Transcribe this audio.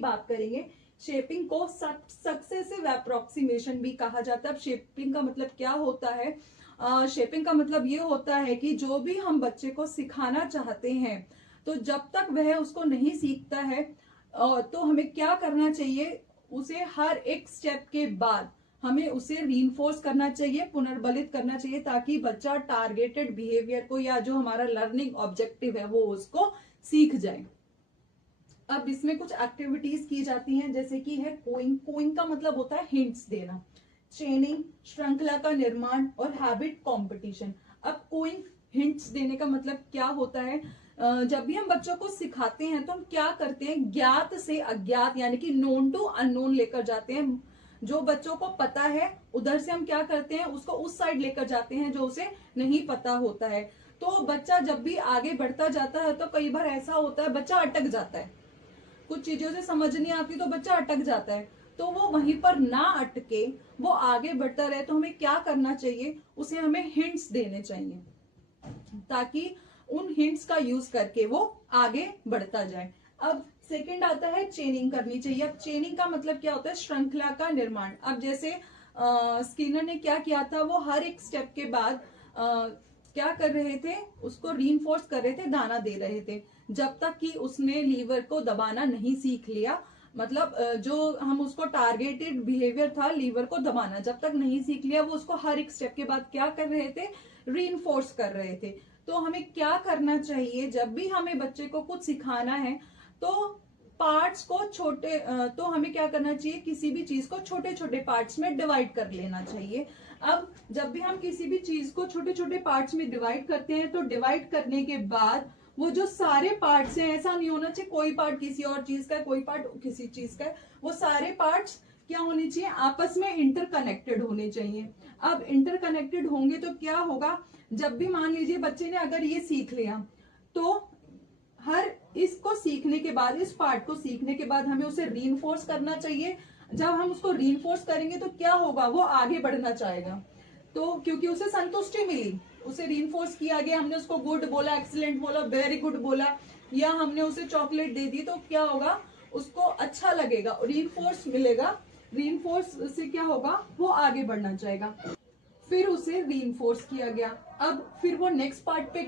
बात करेंगे। शेपिंग को सक्सेसिव अप्रोक्सीमेशन भी कहा जाता है। अब शेपिंग का मतलब क्या होता है? शेपिंग का मतलब ये होता है कि जो भी हम बच्चे को सिखाना चाहते हैं, तो जब तक वह उसको नहीं सीखता है तो हमें क्या करना चाहिए, उसे हर एक स्टेप के बाद हमें उसे रीइंफोर्स करना चाहिए, पुनर्बलित करना चाहिए, ताकि बच्चा टारगेटेड बिहेवियर को या जो हमारा लर्निंग ऑब्जेक्टिव है वो उसको सीख जाए। अब इसमें कुछ एक्टिविटीज की जाती हैं, जैसे कि है कोइंग। कोइंग का मतलब होता है हिंट्स देना, ट्रेनिंग, श्रृंखला का निर्माण और हैबिट कंपटीशन। अब कोइंग, हिंट्स देने का मतलब क्या होता है? जब भी हम बच्चों को सिखाते हैं तो हम क्या करते हैं, ज्ञात से अज्ञात यानी कि नोन टू अननोन लेकर जाते हैं। जो बच्चों को पता है उधर से हम क्या करते हैं, उसको उस साइड लेकर जाते हैं जो उसे नहीं पता होता है। तो बच्चा जब भी आगे बढ़ता जाता है तो कई बार ऐसा होता है बच्चा अटक जाता है, कुछ चीजों से समझ नहीं आती तो बच्चा अटक जाता है। तो वो वहीं पर ना अटके, वो आगे बढ़ता रहे, तो हमें क्या करना चाहिए, उसे हमें हिंट्स देने चाहिए, ताकि उन हिंट्स का यूज करके वो आगे बढ़ता जाए। अब सेकंड आता है चेनिंग करनी चाहिए। अब चेनिंग का मतलब क्या होता है, श्रृंखला का निर्माण। अब जैसे स्किनर ने क्या किया था, वो हर एक स्टेप के बाद क्या कर रहे थे, उसको रीइंफोर्स कर रहे थे, दाना दे रहे थे, जब तक कि उसने लीवर को दबाना नहीं सीख लिया। मतलब जो हम उसको टारगेटेड बिहेवियर था लीवर को दबाना, जब तक नहीं सीख लिया, वो उसको हर एक स्टेप के बाद क्या कर रहे थे, रीइंफोर्स कर रहे थे। तो हमें क्या करना चाहिए, जब भी हमें बच्चे को कुछ सिखाना है तो पार्ट्स को छोटे तो हमें क्या करना चाहिए, किसी भी चीज को छोटे छोटे पार्ट्स में डिवाइड कर लेना चाहिए। अब जब भी हम किसी भी चीज को छोटे छोटे पार्ट्स में डिवाइड करते हैं, तो डिवाइड करने के बाद वो जो सारे पार्ट्स हैं, ऐसा नहीं होना चाहिए कोई पार्ट किसी और चीज का है, कोई पार्ट किसी चीज का है, वो सारे पार्ट्स क्या होने चाहिए, आपस में इंटरकनेक्टेड होने चाहिए। अब इंटरकनेक्टेड होंगे तो क्या होगा, जब भी मान लीजिए बच्चे ने अगर ये सीख लिया, तो हर इसको सीखने के बाद, इस पार्ट को सीखने के बाद हमें उसे रीइंफोर्स करना चाहिए। जब हम उसको रीइंफोर्स करेंगे तो क्या होगा, वो आगे बढ़ना चाहेगा। तो क्योंकि उसे संतुष्टि मिली, उसे रीइंफोर्स किया गया, हमने उसको गुड बोला, एक्सीलेंट बोला, वेरी गुड बोला, या हमने उसे चॉकलेट दे दी, तो क्या होगा, उसको अच्छा लगेगा, रीइंफोर्स मिलेगा। रीइंफोर्स से क्या होगा, वो आगे बढ़ना चाहेगा। फिर उसे रीइंफोर्स किया गया, अब फिर वो नेक्स्ट पार्ट पे